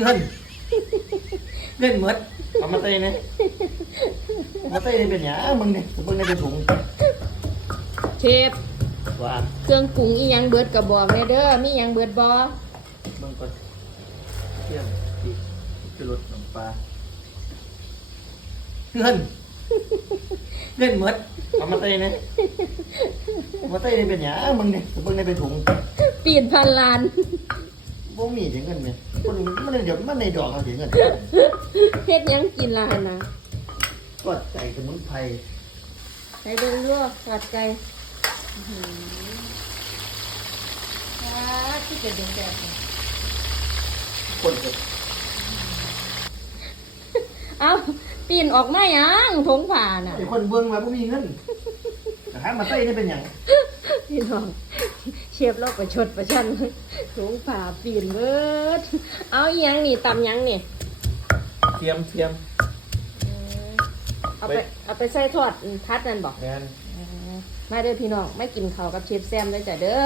เงินเงินหมดเอามาเตยเนี่ยเอามาเตยนี่เป็นหยังมึงเนี่ยมึงเนี่ยเป็นถุงเชฟว่าเครื่องปรุงอีหยังเบิดก็บอกแม่เด้อมีหยังเบิดบ่มึงก็เที่ยงที่จะลดน้ำปลาเงินเงินหมดเอามาเตยเนี่ยเอามาเตยนี่เป็นหยังมึงเนี่ยมึงเนี่ยเป็นถุงปีนพันล้าน บ่มีถึงเงินไหมคนมันเดี๋ยวมันในดอกเอาถึงเงินเฮ็ดหยังกินล่ะหั่นนะก็ใส่สมุนไพรให้เบิ่งดูกัดไก่อื้อหืออ่าที่เป็นแบบแบบนี้คนก็เอ้าปีนออกมาหยังถงผ่าน่ะไอ้คนเบิ่งมาบ่มีเงินแต่หามาใส่นี่เป็นหยัง พี่น้อง เชฟเราประชดประชันถงผ่าปีนเบิด เอาอีหยังนี่ตำหยังนี่เทียมเทียมเอาไปเอาไปใส่ทอดพัดนั่นบอกแทนมาเด้อพี่น้องไม่กินข้าวกับเชฟแซมเลยจ้ะเด้อ